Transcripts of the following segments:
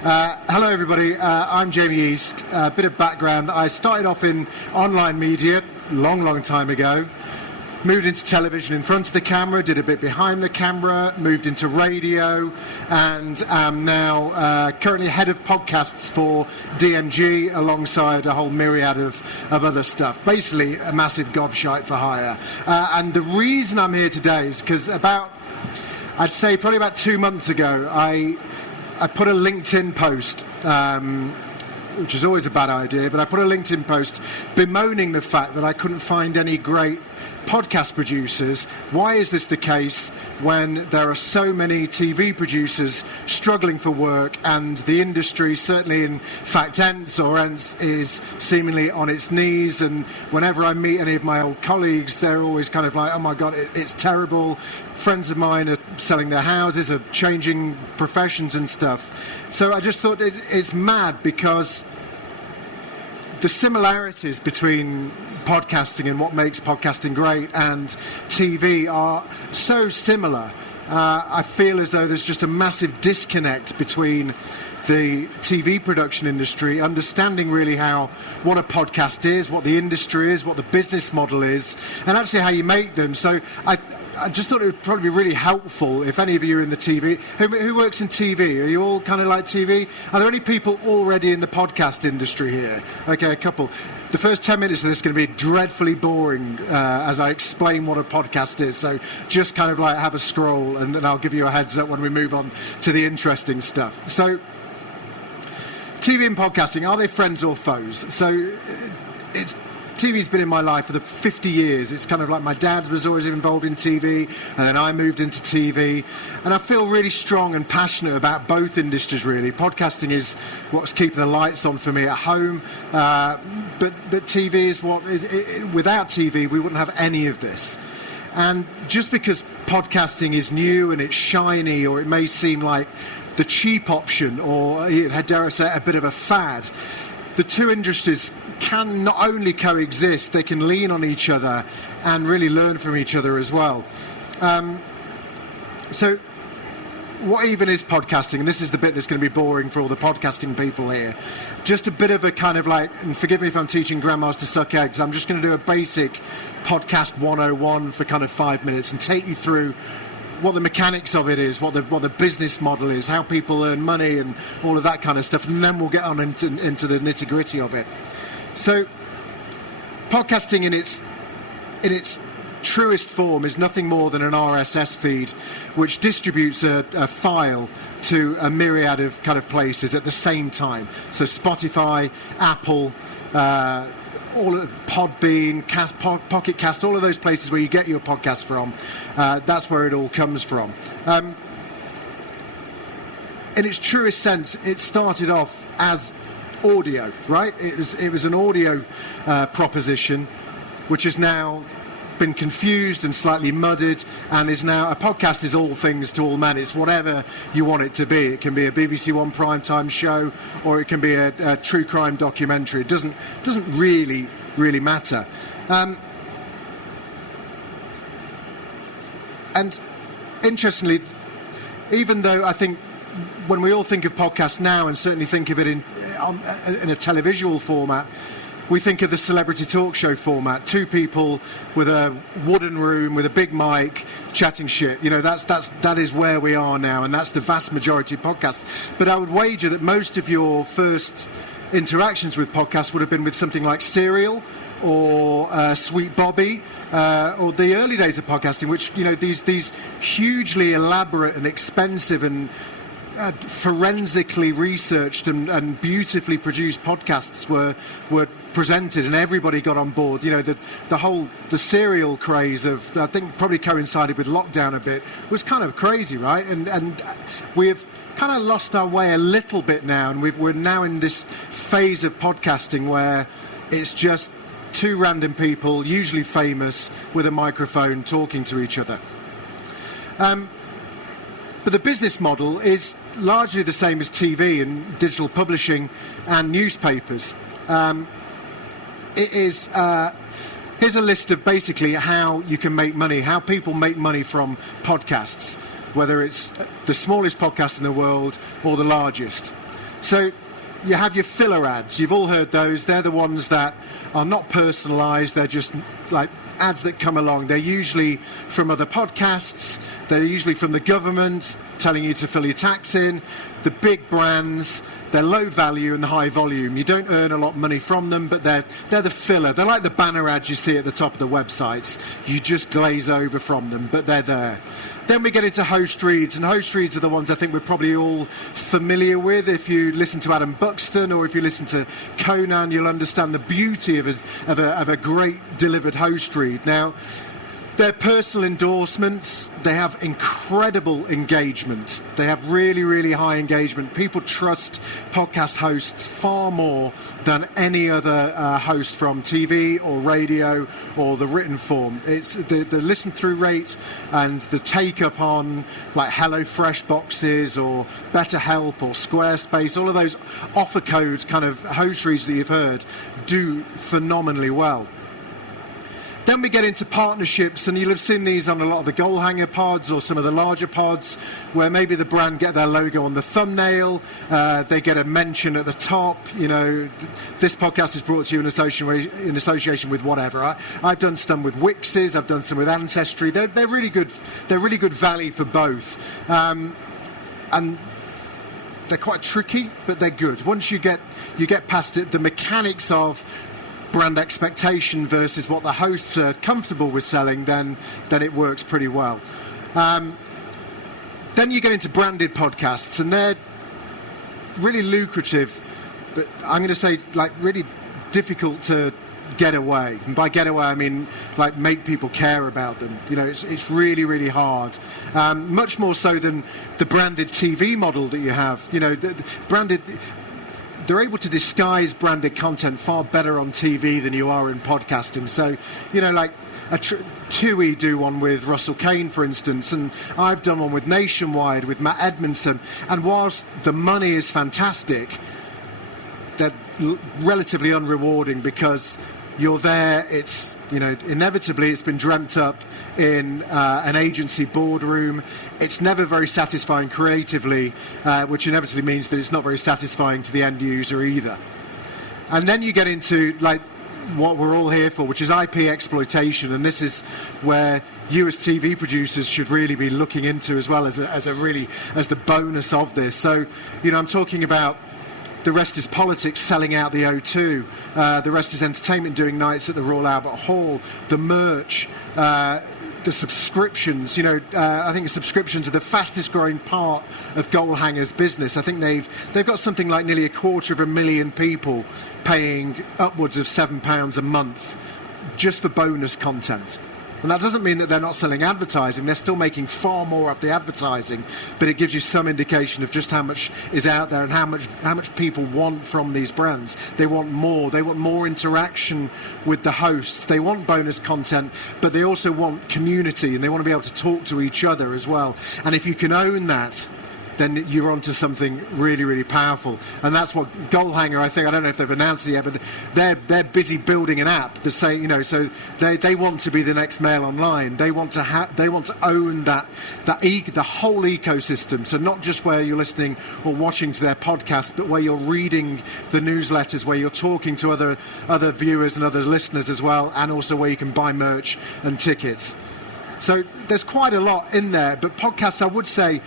Hello, everybody. I'm Jamie East. A bit of background. I started off in online media long time ago. Moved into television in front of the camera, did a bit behind the camera, moved into radio, and am now currently head of podcasts for DMG alongside a whole myriad of other stuff. Basically, a massive gobshite for hire. And the reason I'm here today is because I'd say probably about 2 months ago, I put a LinkedIn post, which is always a bad idea, but I put a LinkedIn post bemoaning the fact that I couldn't find any great podcast producers. Why is this the case when there are so many TV producers struggling for work and the industry, certainly in fact ends is seemingly on its knees? And whenever I meet any of my old colleagues, they're always kind of like, oh my God, it's terrible. Friends of mine are selling their houses, are changing professions and stuff. So I just thought it's mad because the similarities between podcasting and what makes podcasting great and TV are so similar. I feel as though there's just a massive disconnect between the TV production industry, understanding really what a podcast is, what the industry is, what the business model is, and actually how you make them. So I just thought it would probably be really helpful if any of you are in the TV. Who works in TV? Are you all kind of like TV? Are there any people already in the podcast industry here? Okay, a couple. The first 10 minutes of this is going to be dreadfully boring as I explain what a podcast is. So just kind of like have a scroll and then I'll give you a heads up when we move on to the interesting stuff. So TV and podcasting, are they friends or foes? So TV's been in my life for the 50 years. It's kind of like my dad was always involved in TV, and then I moved into TV. And I feel really strong and passionate about both industries, really. Podcasting is what's keeping the lights on for me at home. But TV is without TV, we wouldn't have any of this. And just because podcasting is new and it's shiny, or it may seem like the cheap option, or dare I say, a bit of a fad, the two industries can not only coexist, they can lean on each other and really learn from each other as well. So what even is podcasting? And this is the bit that's going to be boring for all the podcasting people here. Just a bit of a kind of like, and forgive me if I'm teaching grandmas to suck eggs, I'm just going to do a basic podcast 101 for kind of 5 minutes and take you through what the mechanics of it is, what the business model is, how people earn money and all of that kind of stuff, and then we'll get on into the nitty-gritty of it. So podcasting in its truest form is nothing more than an RSS feed which distributes a file to a myriad of kind of places at the same time. So Spotify, Apple, all of Podbean, Pocket Cast, all of those places where you get your podcast from, that's where it all comes from. In its truest sense, it started off as audio, right? It was an audio proposition, which has now been confused and slightly muddied, and is now a podcast is all things to all men. It's whatever you want it to be. It can be a BBC One primetime show, or it can be a true crime documentary. It doesn't really matter. And interestingly, even though I think when we all think of podcasts now, and certainly think of it in a televisual format, we think of the celebrity talk show format. Two people with a wooden room with a big mic chatting shit. You know, that is where we are now, and that's the vast majority of podcasts. But I would wager that most of your first interactions with podcasts would have been with something like Serial or Sweet Bobby, or the early days of podcasting, which, you know, these hugely elaborate and expensive and forensically researched and beautifully produced podcasts were presented, and everybody got on board. You know, the Serial craze of, I think, probably coincided with lockdown a bit, was kind of crazy, right? And we have kind of lost our way a little bit now, and we're now in this phase of podcasting where it's just two random people, usually famous, with a microphone talking to each other. But the business model is largely the same as TV and digital publishing and newspapers. It is here's a list of basically how you can make money, how people make money from podcasts, whether it's the smallest podcast in the world or the largest. So you have your filler ads. You've all heard those. They're the ones that are not personalised. They're just like ads that come along. They're usually from other podcasts. They're usually from the government telling you to fill your tax in. The big brands, they're low value and high volume. You don't earn a lot of money from them, but they're the filler. They're like the banner ads you see at the top of the websites. You just glaze over from them, but they're there. Then we get into host reads, and host reads are the ones I think we're probably all familiar with. If you listen to Adam Buxton or if you listen to Conan, you'll understand the beauty of a great delivered host read. Now, they're personal endorsements. They have incredible engagement. They have really, really high engagement. People trust podcast hosts far more than any other host from TV or radio or the written form. It's the listen-through rate and the take-up on like HelloFresh boxes or BetterHelp or Squarespace, all of those offer code kind of host reads that you've heard do phenomenally well. Then we get into partnerships, and you'll have seen these on a lot of the goal hanger pods or some of the larger pods, where maybe the brand get their logo on the thumbnail, they get a mention at the top. You know, this podcast is brought to you in association with whatever. I've done some with Wix's, I've done some with Ancestry. They're really good. They're really good value for both, and they're quite tricky, but they're good. Once you get past it, the mechanics of brand expectation versus what the hosts are comfortable with selling, then it works pretty well. Then you get into branded podcasts, and they're really lucrative, but I'm going to say like really difficult to get away. And by get away, I mean like make people care about them. You know, it's really, really hard. Much more so than the branded TV model that you have. You know, the branded. They're able to disguise branded content far better on TV than you are in podcasting. So, you know, like TUI do one with Russell Kane, for instance, and I've done one with Nationwide, with Matt Edmondson. And whilst the money is fantastic, they're relatively unrewarding because you're there, it's, you know, inevitably it's been dreamt up in an agency boardroom. It's never very satisfying creatively, which inevitably means that it's not very satisfying to the end user either. And then you get into like what we're all here for, which is IP exploitation, and this is where you as TV producers should really be looking into as well as the bonus of this. So, you know, I'm talking about The Rest is Politics selling out the O2. The Rest is Entertainment doing nights at the Royal Albert Hall. The merch, the subscriptions. You know, I think the subscriptions are the fastest growing part of Goal Hanger's business. I think they've got something like nearly 250,000 people paying upwards of £7 a month just for bonus content. And that doesn't mean that they're not selling advertising. They're still making far more of the advertising, but it gives you some indication of just how much is out there and how much people want from these brands. They want more. They want more interaction with the hosts. They want bonus content, but they also want community, and they want to be able to talk to each other as well. And if you can own that, then you're onto something really, really powerful. And that's what Goal Hanger, I think, I don't know if they've announced it yet, but they're busy building an app to say, you know, so they want to be the next Mail Online. They want to own the whole ecosystem. So not just where you're listening or watching to their podcast, but where you're reading the newsletters, where you're talking to other viewers and other listeners as well, and also where you can buy merch and tickets. So there's quite a lot in there, but podcasts, I would say,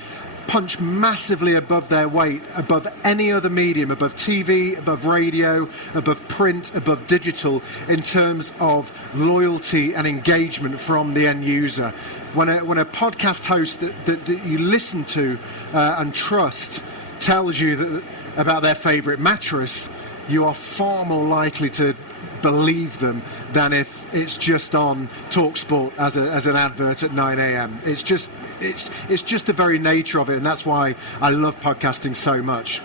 punch massively above their weight, above any other medium, above TV, above radio, above print, above digital, in terms of loyalty and engagement from the end user. When a podcast host that you listen to and trust tells you about their favourite mattress, you are far more likely to believe them than if it's just on TalkSport as an advert at 9 a.m. It's just the very nature of it, and that's why I love podcasting so much.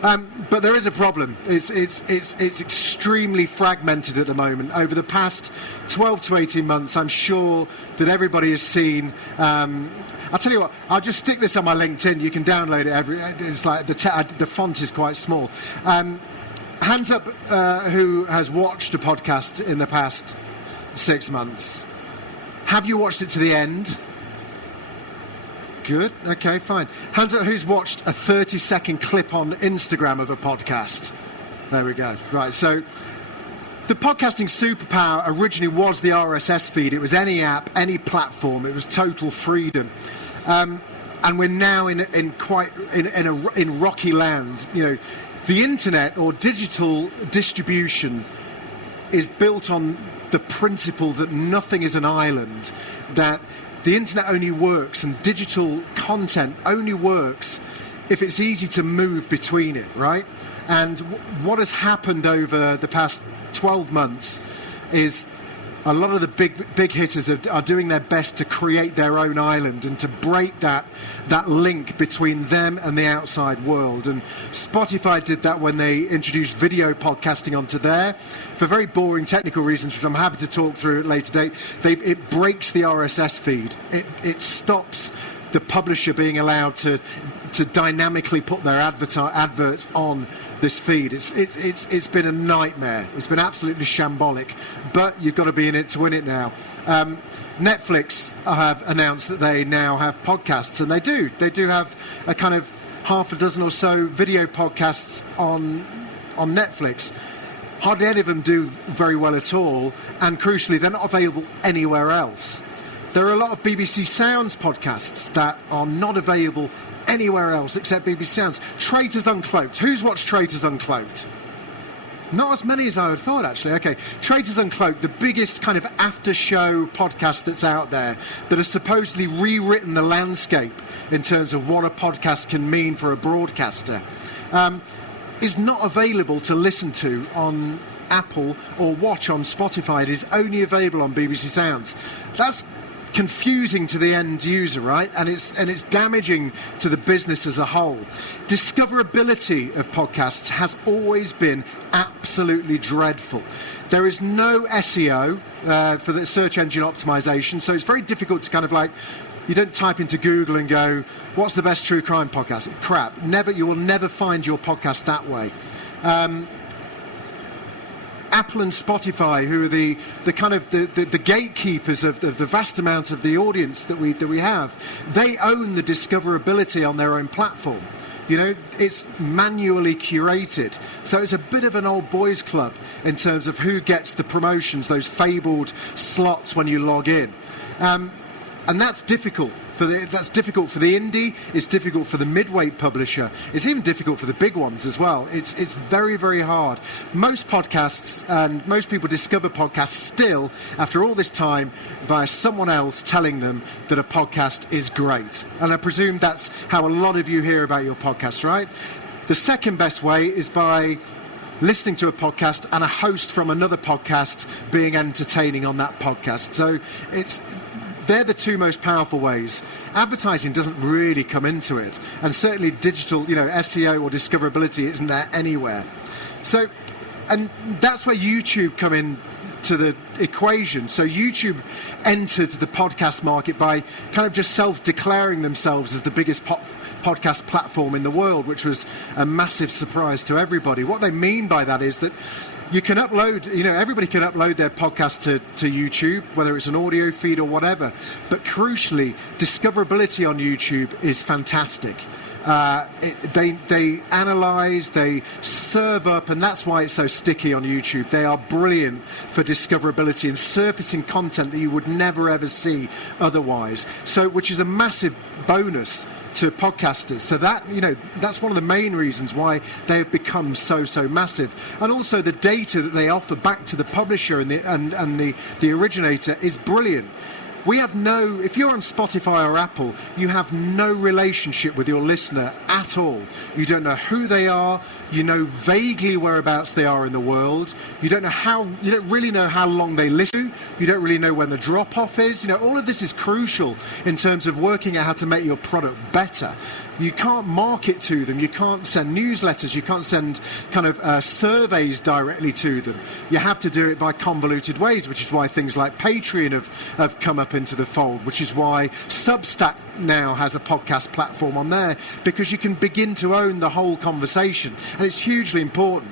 But there is a problem. It's extremely fragmented at the moment. Over the past 12 to 18 months, I'm sure that everybody has seen. I'll tell you what. I'll just stick this on my LinkedIn. You can download it. It's like the font is quite small. Hands up who has watched a podcast in the past 6 months. Have you watched it to the end? Good. Okay, fine. Hands up who's watched a 30-second clip on Instagram of a podcast. There we go. Right, so the podcasting superpower originally was the RSS feed. It was any app, any platform. It was total freedom. And we're now in rocky land. You know, the internet or digital distribution is built on the principle that nothing is an island, that the internet only works and digital content only works if it's easy to move between it, right? And what has happened over the past 12 months is a lot of the big hitters are doing their best to create their own island and to break that link between them and the outside world. And Spotify did that when they introduced video podcasting onto there. For very boring technical reasons, which I'm happy to talk through at a later date, it breaks the RSS feed. It stops the publisher being allowed to dynamically put their adverts on this feed. It's been a nightmare. It's been absolutely shambolic, but you've got to be in it to win it now. Netflix have announced that they now have podcasts, and they do have a kind of half a dozen or so video podcasts on Netflix. Hardly any of them do very well at all, and crucially, they're not available anywhere else. There are a lot of BBC Sounds podcasts that are not available anywhere else except BBC Sounds. Traitors Uncloaked. Who's watched Traitors Uncloaked? Not as many as I had thought, actually. Okay, Traitors Uncloaked, the biggest kind of after-show podcast that's out there that has supposedly rewritten the landscape in terms of what a podcast can mean for a broadcaster, is not available to listen to on Apple or watch on Spotify. It is only available on BBC Sounds. That's confusing to the end user, right? And it's damaging to the business as a whole. Discoverability of podcasts has always been absolutely dreadful. There is no SEO for the search engine optimization, so it's very difficult to kind of like, you don't type into Google and go, what's the best true crime podcast? Crap. You will never find your podcast that way. Apple and Spotify, who are the kind of the gatekeepers of the vast amount of the audience that we have, they own the discoverability on their own platform. You know, it's manually curated. So it's a bit of an old boys club in terms of who gets the promotions, those fabled slots when you log in. And that's difficult. That's difficult for the indie. It's difficult for the mid-weight publisher. It's even difficult for the big ones as well. It's very, very hard. Most podcasts and most people discover podcasts still after all this time via someone else telling them that a podcast is great. And I presume that's how a lot of you hear about your podcast, right? The second best way is by listening to a podcast and a host from another podcast being entertaining on that podcast. So they're the two most powerful ways. Advertising doesn't really come into it, and certainly digital, SEO or discoverability isn't there anywhere. So, and that's where YouTube come in to the equation. So YouTube entered the podcast market by kind of just self-declaring themselves as the biggest podcast platform in the world, which was a massive surprise to everybody. What they mean by that is that you can upload, everybody can upload their podcast to YouTube, whether it's an audio feed or whatever. But crucially, discoverability on YouTube is fantastic. They analyze, they serve up, and that's why it's so sticky on YouTube. They are brilliant for discoverability and surfacing content that you would never ever see otherwise. So, which is a massive bonus to podcasters. So that's one of the main reasons why they have become so massive. And also the data that they offer back to the publisher and the originator is brilliant. If you're on Spotify or Apple, you have no relationship with your listener at all. You don't know who they are. You know vaguely whereabouts they are in the world. You don't really know how long they listen. You don't really know when the drop-off is. All of this is crucial in terms of working out how to make your product better. You can't market to them. You can't send newsletters. You can't send kind of surveys directly to them. You have to do it by convoluted ways, which is why things like Patreon have come up into the fold, which is why Substack now has a podcast platform on there, because you can begin to own the whole conversation, and it's hugely important.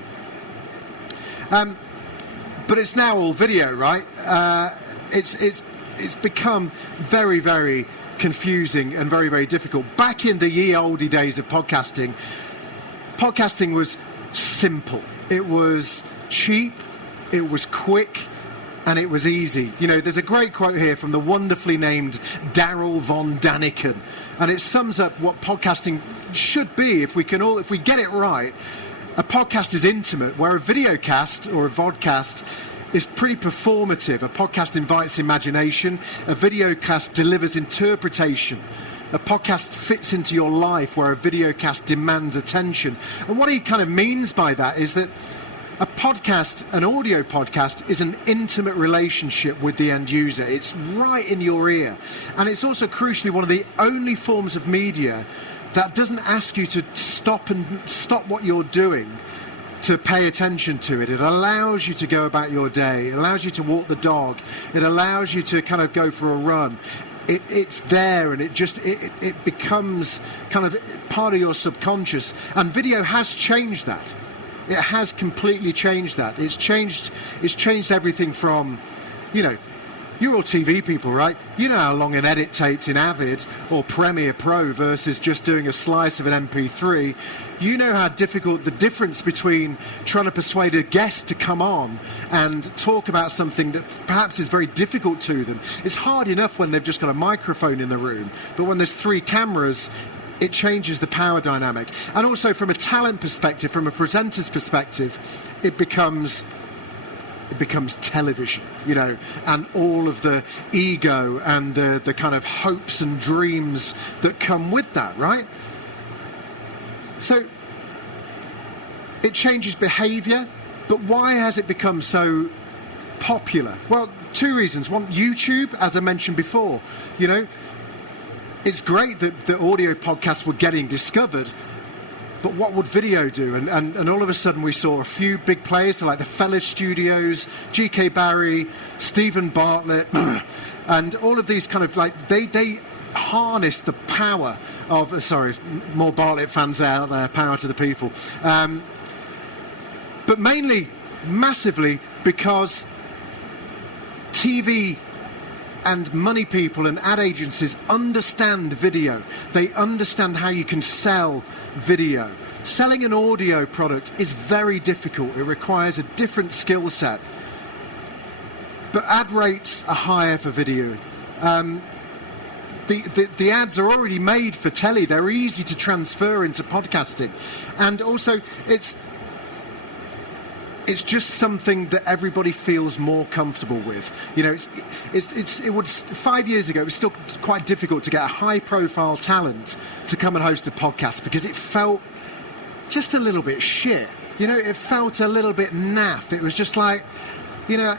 But it's now all video, right? It's become very, very confusing and very, very difficult. Back in the ye olde days of podcasting, podcasting was simple. It was cheap, it was quick, and it was easy. You know, there's a great quote here from the wonderfully named Daryl von Daniken, and it sums up what podcasting should be if we get it right. A podcast is intimate, where a videocast or a vodcast is pretty performative. A podcast invites imagination. A videocast delivers interpretation. A podcast fits into your life, where a videocast demands attention. And what he kind of means by that is that a podcast, an audio podcast, is an intimate relationship with the end user. It's right in your ear. And it's also crucially one of the only forms of media that doesn't ask you to stop what you're doing to pay attention to it. It allows you to go about your day. It allows you to walk the dog. It allows you to kind of go for a run. It's there, and it becomes kind of part of your subconscious. And video has changed that. It has completely changed that. It's changed everything from, you know, you're all TV people, right? You know how long an edit takes in Avid or Premiere Pro versus just doing a slice of an MP3. You know how difficult the difference between trying to persuade a guest to come on and talk about something that perhaps is very difficult to them. It's hard enough when they've just got a microphone in the room, but when there's 3 cameras, it changes the power dynamic. And also from a talent perspective, from a presenter's perspective, it becomes television, you know, and all of the ego and the kind of hopes and dreams that come with that, right? So it changes behavior, but why has it become so popular? Well, 2 reasons. One, YouTube, as I mentioned before, you know, it's great that the audio podcasts were getting discovered, but what would video do? And all of a sudden we saw a few big players like the Fellas Studios, G.K. Barry, Stephen Bartlett, and all of these kind of like, they harnessed the power of, sorry, more Bartlett fans out there, power to the people. But mainly, massively, because TV and money people and ad agencies understand video. They understand how you can sell video. Selling an audio product is very difficult. It requires a different skill set. But ad rates are higher for video. The ads are already made for telly. They're easy to transfer into podcasting. And also, it's just something that everybody feels more comfortable with. You know, it was 5 years ago, it was still quite difficult to get a high-profile talent to come and host a podcast because it felt just a little bit shit. You know, it felt a little bit naff. It was just like, you know,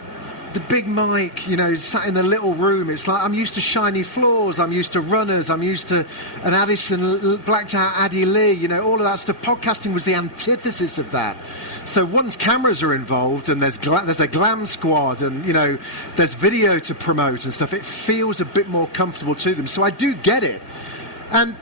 the big mic, you know, sat in the little room. It's like, I'm used to shiny floors, I'm used to runners, I'm used to an Addison blacked out Addie Lee, you know, all of that stuff. Podcasting was the antithesis of that. So once cameras are involved and there's a glam squad and, you know, there's video to promote and stuff, it feels a bit more comfortable to them. So I do get it. And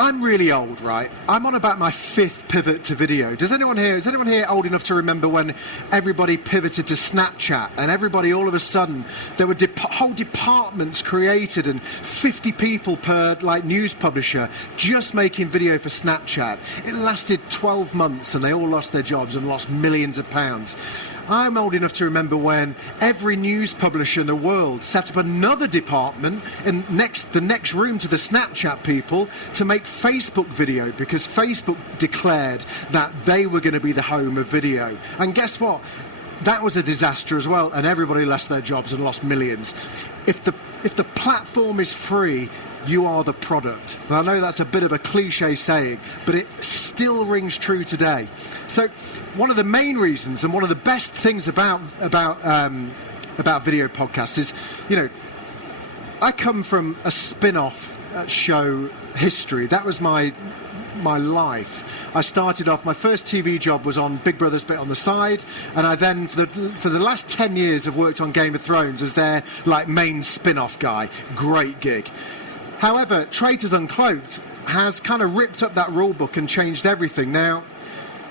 I'm really old, right? I'm on about my 5th pivot to video. Is anyone here old enough to remember when everybody pivoted to Snapchat and everybody all of a sudden, there were whole departments created and 50 people per like news publisher just making video for Snapchat. It lasted 12 months and they all lost their jobs and lost millions of pounds. I'm old enough to remember when every news publisher in the world set up another department in the next room to the Snapchat people to make Facebook video because Facebook declared that they were going to be the home of video. And guess what? That was a disaster as well, and everybody lost their jobs and lost millions. If the platform is free, you are the product. And I know that's a bit of a cliche saying, but it still rings true today. So one of the main reasons and one of the best things about video podcasts is, you know, I come from a spin-off show history. That was my life. I started off, my first TV job was on Big Brother's bit on the side, and I then, for the last 10 years, have worked on Game of Thrones as their like main spin-off guy. Great gig. However, Traitors Uncloaked has kind of ripped up that rule book and changed everything. Now,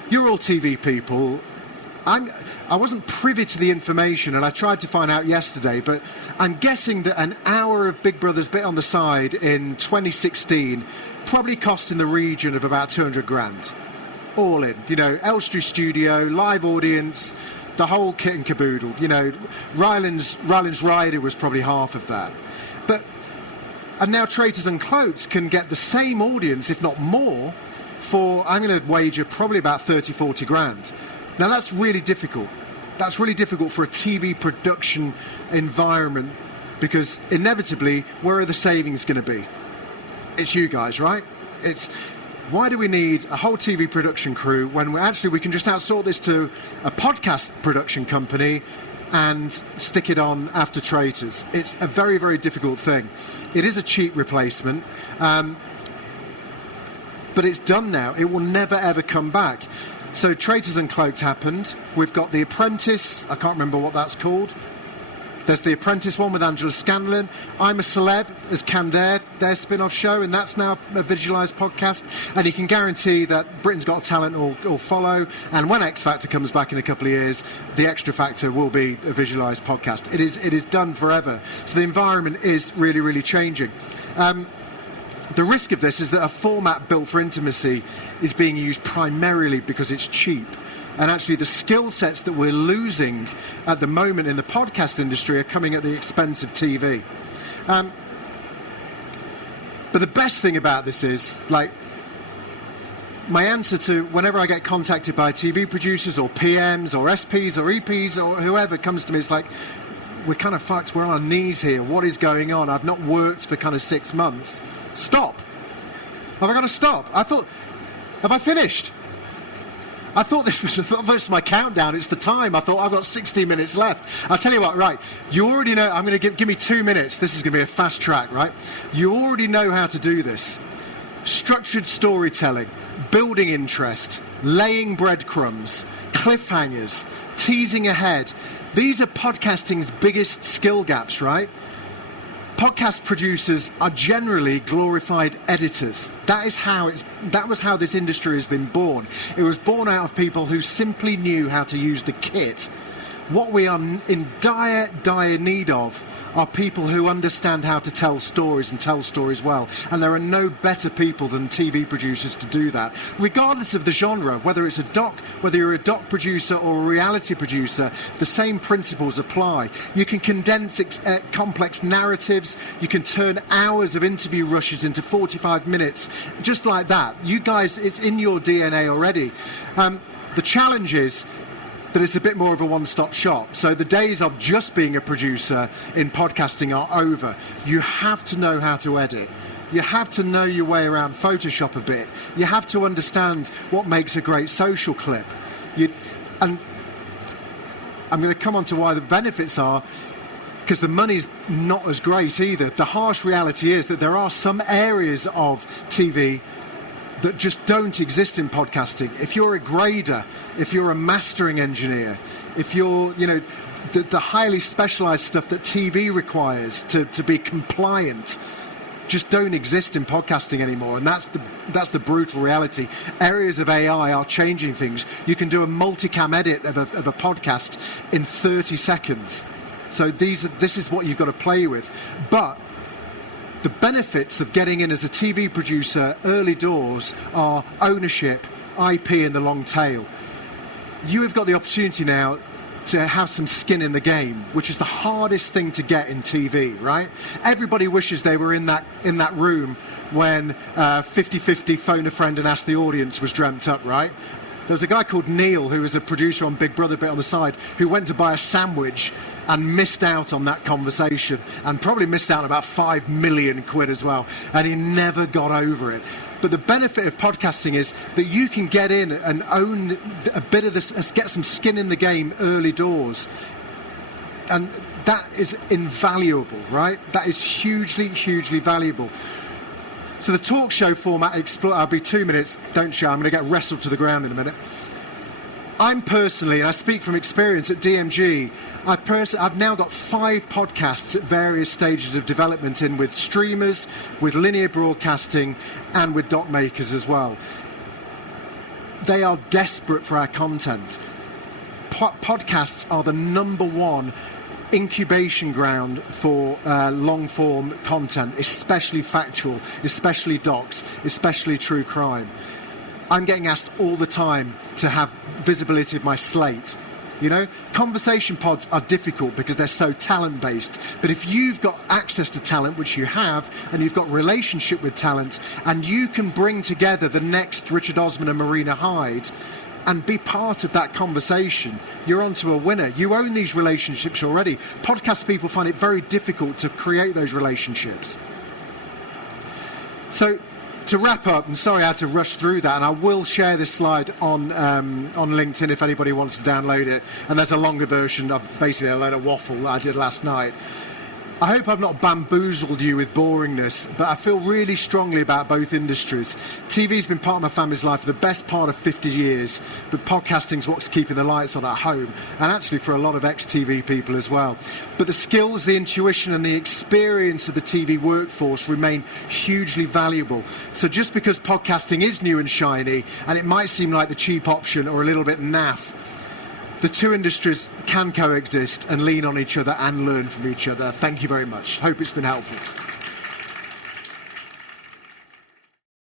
you're all TV people. I wasn't privy to the information, and I tried to find out yesterday, but I'm guessing that an hour of Big Brother's Bit on the Side in 2016 probably cost in the region of about 200 grand. All in. You know, Elstree Studio, live audience, the whole kit and caboodle. You know, Ryland's Rider was probably half of that. And now Traitors and Cloaks can get the same audience, if not more, for, I'm going to wager, probably about 30, 40 grand. Now, that's really difficult. That's really difficult for a TV production environment, because inevitably, where are the savings going to be? It's you guys, right? Why do we need a whole TV production crew when we can just outsource this to a podcast production company and stick it on after Traitors? It's a very, very difficult thing. It is a cheap replacement, but it's done now. It will never, ever come back. So Traitors and Cloaked happened. We've got The Apprentice. I can't remember what that's called. There's The Apprentice one with Angela Scanlon. I'm a Celeb as Candair, their spin-off show, and that's now a visualised podcast. And you can guarantee that Britain's Got Talent will follow. And when X Factor comes back in a couple of years, The Extra Factor will be a visualised podcast. It is done forever. So the environment is really, really changing. The risk of this is that a format built for intimacy is being used primarily because it's cheap. And actually the skill sets that we're losing at the moment in the podcast industry are coming at the expense of TV. But the best thing about this is, like, my answer to whenever I get contacted by TV producers or PMs or SPs or EPs or whoever comes to me, it's like, we're kind of fucked, we're on our knees here, what is going on? I've not worked for kind of 6 months. Stop. Have I got to stop? Have I finished? I thought this was my countdown. It's the time. I thought I've got 60 minutes left. I'll tell you what, right, you already know, I'm going to give me 2 minutes. This is going to be a fast track, right? You already know how to do this. Structured storytelling, building interest, laying breadcrumbs, cliffhangers, teasing ahead. These are podcasting's biggest skill gaps, right? Podcast producers are generally glorified editors. That was how this industry has been born. It was born out of people who simply knew how to use the kit. What we are in dire need of are people who understand how to tell stories and tell stories well. And there are no better people than TV producers to do that. Regardless of the genre, whether you're a doc producer or a reality producer, the same principles apply. You can condense complex narratives. You can turn hours of interview rushes into 45 minutes, just like that. You guys, it's in your DNA already. The challenge is that it's a bit more of a one-stop shop. So the days of just being a producer in podcasting are over. You have to know how to edit. You have to know your way around Photoshop a bit. You have to understand what makes a great social clip. And I'm going to come on to why the benefits are, because the money's not as great either. The harsh reality is that there are some areas of TV that just don't exist in podcasting. If you're a grader, if you're a mastering engineer, if you're, the highly specialised stuff that TV requires to be compliant, just don't exist in podcasting anymore. And that's the brutal reality. Areas of AI are changing things. You can do a multicam edit of a podcast in 30 seconds. So this is what you've got to play with. But the benefits of getting in as a TV producer early doors are ownership, IP, and the long tail. You have got the opportunity now to have some skin in the game, which is the hardest thing to get in TV, right? Everybody wishes they were in that room when 50-50 phone a friend and ask the audience was dreamt up, right? There was a guy called Neil, who was a producer on Big Brother Bit on the Side, who went to buy a sandwich and missed out on that conversation, and probably missed out on about 5 million quid as well, and he never got over it. But the benefit of podcasting is that you can get in and own a bit of this, get some skin in the game early doors, and that is invaluable, right? That is hugely, hugely valuable. So the talk show format, I'll be 2 minutes, don't show, I'm going to get wrestled to the ground in a minute. I'm personally, and I speak from experience at DMG, I've now got 5 podcasts at various stages of development in with streamers, with linear broadcasting, and with doc makers as well. They are desperate for our content. podcasts are the number one incubation ground for long-form content, especially factual, especially docs, especially true crime. I'm getting asked all the time to have visibility of my slate. You know, conversation pods are difficult because they're so talent-based. But if you've got access to talent, which you have, and you've got relationship with talent, and you can bring together the next Richard Osman and Marina Hyde and be part of that conversation, you're onto a winner. You own these relationships already. Podcast people find it very difficult to create those relationships. So, to wrap up, and sorry I had to rush through that, and I will share this slide on LinkedIn if anybody wants to download it. And there's a longer version of basically a load of waffle that I did last night. I hope I've not bamboozled you with boringness, but I feel really strongly about both industries. TV's been part of my family's life for the best part of 50 years, but podcasting's what's keeping the lights on at home, and actually for a lot of ex-TV people as well. But the skills, the intuition and the experience of the TV workforce remain hugely valuable. So just because podcasting is new and shiny, and it might seem like the cheap option or a little bit naff, the two industries can coexist and lean on each other and learn from each other. Thank you very much. Hope it's been helpful.